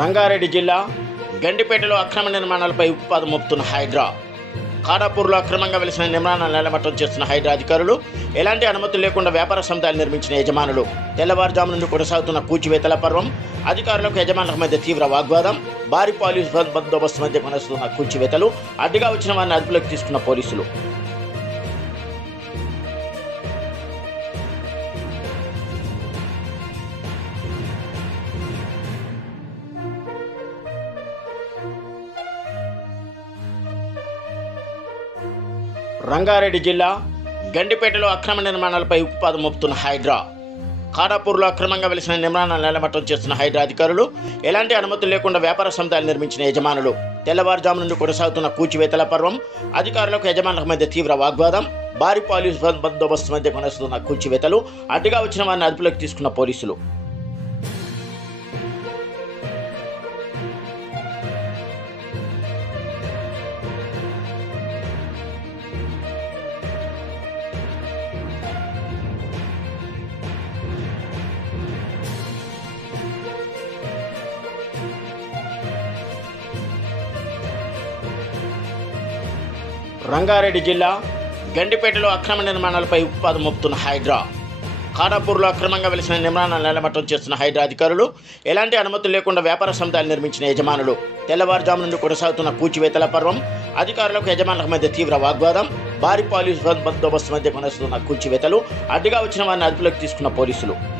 రంగారెడ్డి జిల్లా గండిపేటలో అక్రమ నిర్మాణాలపై ఉత్పాదం మోపుతున్న హైడ్రా. ఖానాపూర్లో అక్రమంగా వెలిసిన నిర్మాణాలను నేలమట్టం చేస్తున్న హైడ్రా అధికారులు ఎలాంటి అనుమతులు లేకుండా వ్యాపార సముదాయాలు నిర్మించిన యజమానులు. తెల్లవారుజాము నుండి కొనసాగుతున్న కూల్చివేతల పర్వం. అధికారులకు యజమానుల మధ్య తీవ్ర వాగ్వాదం. భారీ పోలీసు బందోబస్తు మధ్య కొనసాగుతున్న కూల్చివేతలు. అడ్డుగా వచ్చిన వారిని అదుపులోకి తీసుకున్న పోలీసులు. రంగారెడ్డి జిల్లా గండిపేటలో అక్రమ నిర్మాణాలపై ఉత్పాదం మోపుతున్న హైడ్రా. ఖానాపూర్లో అక్రమంగా వెలిసిన నిర్మాణాలను నేలమట్టం చేస్తున్న హైడ్రా అధికారులు ఎలాంటి అనుమతులు లేకుండా వ్యాపార సముదాయాలు నిర్మించిన యజమానులు. తెల్లవారుజాము నుండి కొనసాగుతున్న కూల్చివేతల పర్వం. అధికారులకు యజమానుల మధ్య తీవ్ర వాగ్వాదం. భారీ పోలీసు బందోబస్తు మధ్య కొనసాగుతున్న కూల్చివేతలు. అడ్డుగా వచ్చిన వారిని అదుపులోకి తీసుకున్న పోలీసులు. రంగారెడ్డి జిల్లా గండిపేటలో అక్రమ నిర్మాణాలపై ఉత్పాదం మోపుతున్న హైడ్రా. ఖానాపూర్లో అక్రమంగా వెలిసిన నిర్మాణాలను నేలమట్టం చేస్తున్న హైడ్రా అధికారులు ఎలాంటి అనుమతులు లేకుండా వ్యాపార సముదాయాలు నిర్మించిన యజమానులు. తెల్లవారుజాము నుండి కొనసాగుతున్న కూల్చివేతల పర్వం. అధికారులకు యజమానుల మధ్య తీవ్ర వాగ్వాదం. భారీ పోలీసు బందోబస్తు మధ్య కొనసాగుతున్న కూల్చివేతలు. అడ్డుగా వచ్చిన వారిని అదుపులోకి తీసుకున్న పోలీసులు.